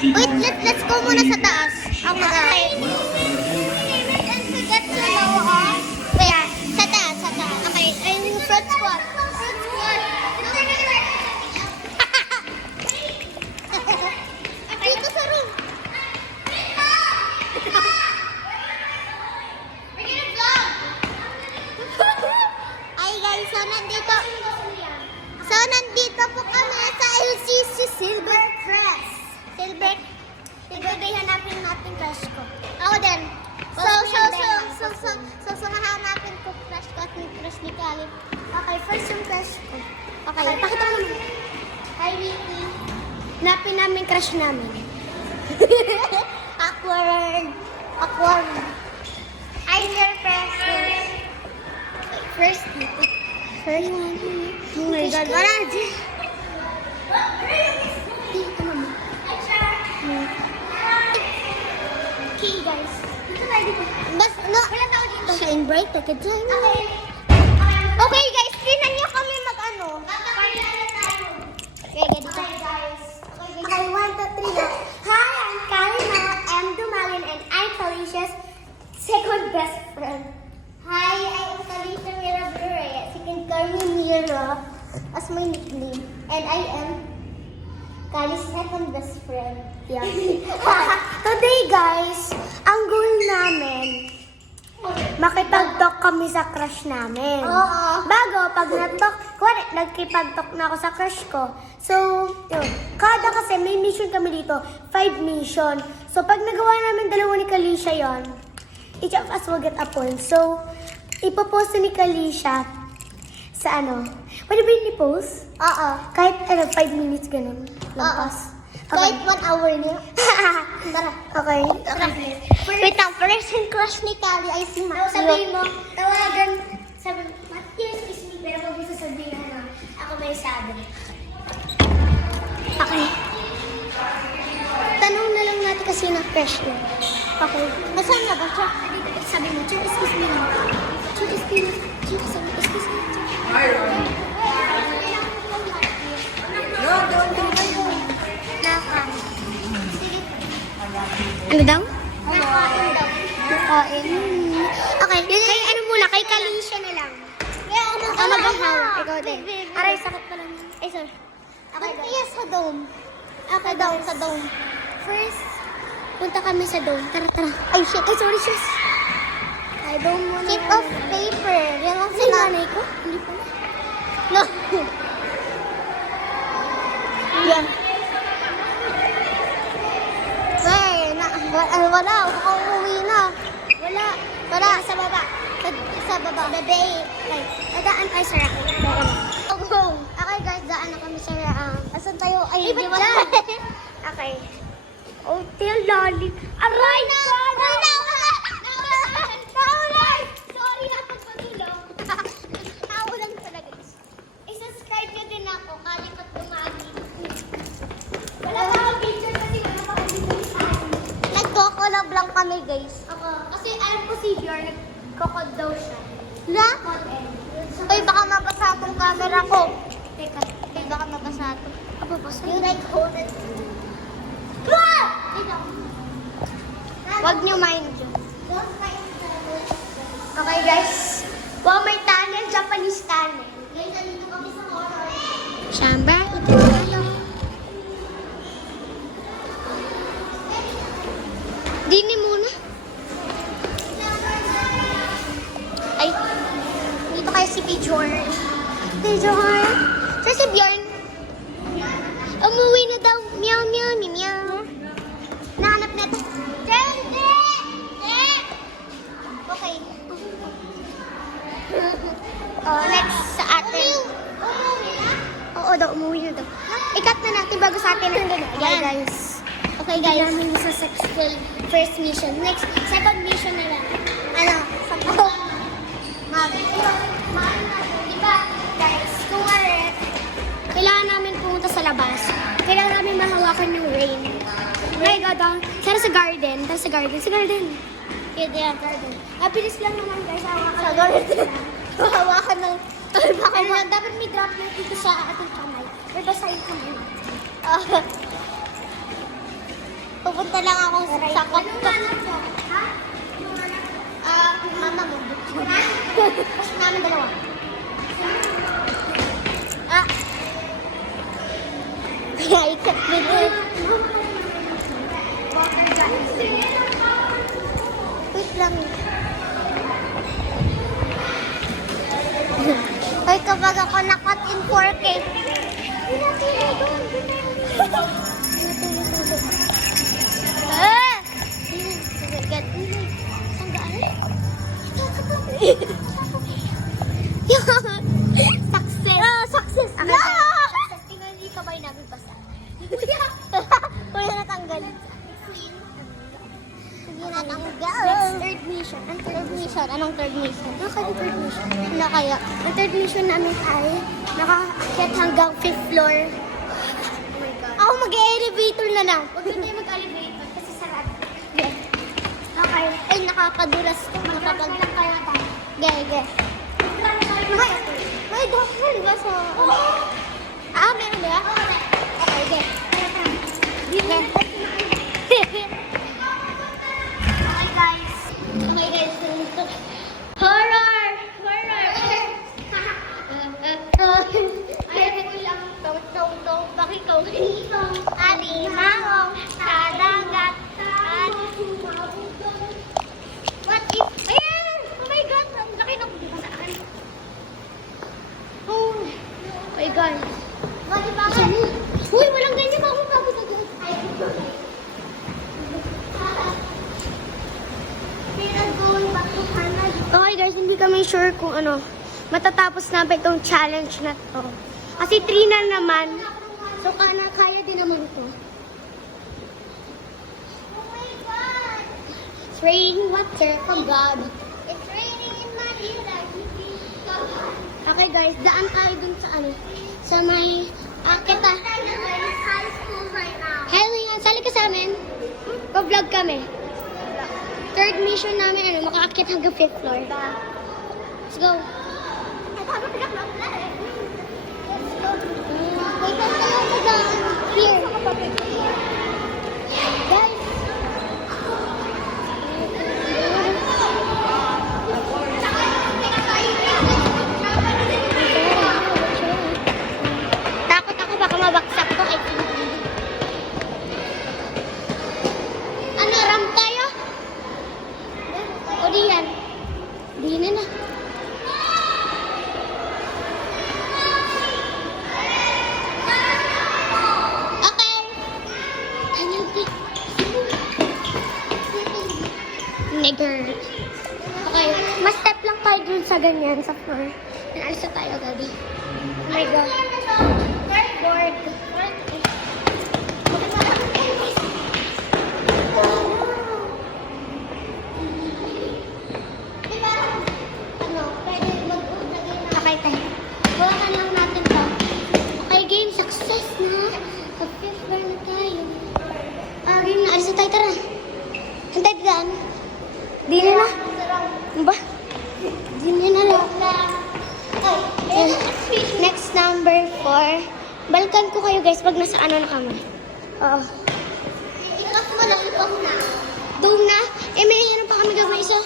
Wait, let's go muna sa taas. Ako mag-aay. Wait, sa taas. Okay, ay, yung front squat. Dito sa room. Ay guys, so nandito po kami sa LCC Silver Crest. Silver natin crush ko. Ako din. So, hanapin ko crush ko at yung crush ni Kali. Okay, first yung crush ko. Okay, pakita mo naman. Hi, Vicky. Hanapin namin crush namin. Awkward. I'm your first dito. First one. Oh my God, wala dyan. Dito naman. Okay, guys. Dito tayo dito. Wala tao dito. Shine bright, take a time. Okay, guys. Tingnan niyo kami mag-ano. Okay, dito. Guys. Okay, 1, 2, 3 na. Hi, I'm Karina M. Dumalin and I'm Felicia's second best friend. Hi, I'm Felicia Mira Bure. You can call me Mira as my nickname. And I am Kali's second best friend. Yeah. Today, guys, ang goal namin, makipag-talk kami sa crush namin. Bago, pag nagkipag-talk na ako sa crush ko. So, yun. Kada kasi may mission kami dito. 5 mission. So, pag nagawa namin dalawa ni Kalisha yon, each of us will get a point. So, ipopost ni Kalisha sa ano. Pwede ba yung i-post? Oo. Kahit 5 minutes ganun. Lampas. Okay. Kahit 1 hour niya. Tara. Okay. Wait lang. First yung crush ni Kali ay si Matthew. Sabihin mo, tawagan. Sabi, Matthew, excuse me. Pero kung gusto sabihin mo na, ako may sabi. Okay. Tanong na lang natin kasi yung crush niya. Okay. Nasaan na ba siya? Sabi mo, excuse me. Excuse me. Hi, Ron. No, don't do it. Ano daw? Okay, kay ano muna, kay Kalisha na lang. Ako mag-ahal. Ikaw din. Aray, sakit pa lang. Ay, sorry. Okay, yes, sa dome. Okay, sa dome. First, punta kami sa dome. Tara. Ay, shit. Ay, sorry, sis. Ay, dome muna. Sheet of paper. Yan ang sinanay ko. Hindi pa na. No. Yan. Wala. Ako umuwi na. Wala. Sa baba. Sa baba. Bebe. Okay. Dadaan tayo sa raang. Okay guys, daan na kami sa raang. Asan tayo? Ay, di wala. Okay. Oh, tayo lalim. Aray! Naulan! Sorry na pagpagulong. Naulan talaga. I-subscribe nyo din ako. Kalikot kumagi. Wala na ako picture kasi wala pa kami sa akin. Nagko-collab lang kami, guys. Ako. Kasi alam ko si Bjorn, nagko-collab daw siya. Na? Uy, baka mabasa itong camera ko. Teka, baka mabasa ito. Mabasa? You like hold it. Dito. Huwag nyo mind yun. Okay, guys. Wow, may tunnel. Japanese tunnel. Guys, nandito kami sa horror. Siyamba, ito tayo. Dini muna. Ay, dito kayo si Bjorn. Bjorn? Saan si Bjorn? Umuwi na daw. Meow. Nahanap na ito. Okay. Next sa atin. Oo daw, umuwi na daw. Ikat na natin bago sa atin. Okay, guys. Okay, guys. Namin sa first mission. Next, second mission na lang. Ano? Diba, guys, kung kailangan namin pumunta sa labas. Kailangan namin mahawakan yung rain. Okay, go down. Sana sa garden. Sa garden. Okay, there, garden. Bilis lang naman, guys. Hawakan sa garden. Hawakan ng... Dapat may drop na dito sa ating kamay. May basa yung kamay. Pupunta lang ako sa Kopkop. Mama mo. Namin dalawa. Kaya ikat dito. Wait lang. Ay, kapag ako nakat in 4K. Ah! Success! Success! Success! Tingali ka ba yung nabibasa? Wala natanggal. Hindi natanggal. Next, third mission. Ang third mission? Anong third mission? Ano kaya third mission? Ano kaya? Ang third mission namin ay nakakit hanggang 5th floor. Oh my God. Ako mag-elevator na lang. Huwag na tayo mag-elevator kasi sarado. Yeah. Okay. Ay, nakakadulas ko. Nakapag-lang kaya tayo. Gege. May doon ba sa... meron ba? Okay, ge. Okay, guys. Okay, guys. Horror! Horror! Ay, ko lang. Tong-tong-tong. Bakikaw. Alimangong sa dagat. What if... Ayan! Oh my God! Ang laki ng busan. Oh my God. Bakit? Uy, walang ganyan. Bakit kapit na doon? Okay guys, hindi kami sure kung ano, matatapos namin itong challenge na to. Kasi 3 na naman. So, kaya din naman ito. Oh my God! It's raining water from God. It's raining in Manila. Okay guys, daan tayo dun sa ano, sa may kita. High school right now. Hey, Leon, sali ka sa amin. Pa-vlog kami. Third mission namin, ano, makaakit hanggang 5th floor. Let's go. Wait, saan tayo mag- Here. Guys. Takot ako baka mabaksak to. Ano, ram tayo? O di yan? Di na. Okay. Nigger. Okay. Mas step lang tayo dun sa ganyan, sa floor. Naalis na tayo, Gabi. Oh my God. Board. Okay, tayo. Buwakan lang natin to. Okay, game. Success na. Mag-fifth floor na tayo. Game na. Alis na tayo. Tara. Hantay dyan. Di na na. Ano ba? Di na na lang. Next, number 4. Balikan ko kayo guys pag nasa ano na kami. Oo. Ikas mo lang itong na. Dome na? Eh, may ano pa kami gawin isa.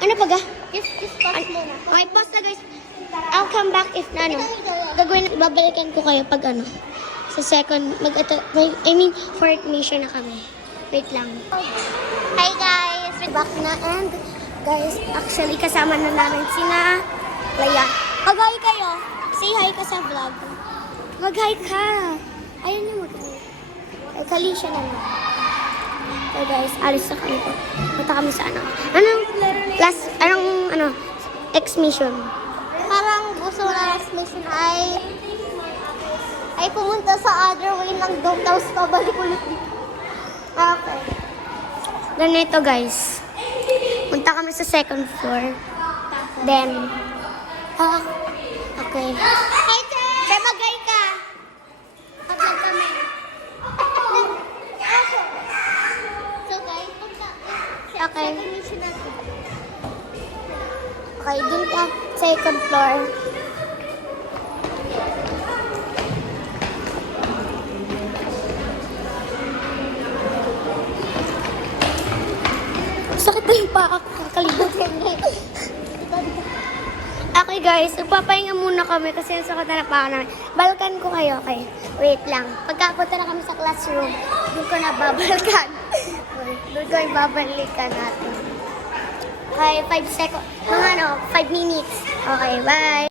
Ano pa ga? Pause mo na. Okay, pause na guys. I'll come back if na ano. Gagawin, babalikan ko kayo pag ano. Sa second, fourth mission na kami. Wait lang. Hi guys! We're back na and guys, actually kasama na namin sina Laya. Mag-hi kayo. Say hi ka sa vlog. Mag-hi ka. Ayun na mag-hi. Ay, Kalisha na lang. Okay guys, alis na kami po. Punta kami sa ano. Next mission. Parang gusto na last mission ay pumunta sa other way ng dome tapos pabalik ulit dito. Okay. Ganito guys. Punta kami sa second floor. Then, okay. Hey, Sir! Magay ka! Paglag kami. So guys, punta. Okay. Second mission natin. Okay, dun ka. Second floor. Kakalibot. Okay guys, magpapahinga muna kami kasi ang sakit na napaka namin. Balkan ko kayo, okay? Wait lang. Pagkapunta na kami sa classroom, doon ko na babalkan. Doon ko yung babalikan natin. Okay, 5 seconds. 5 minutes. Okay, bye.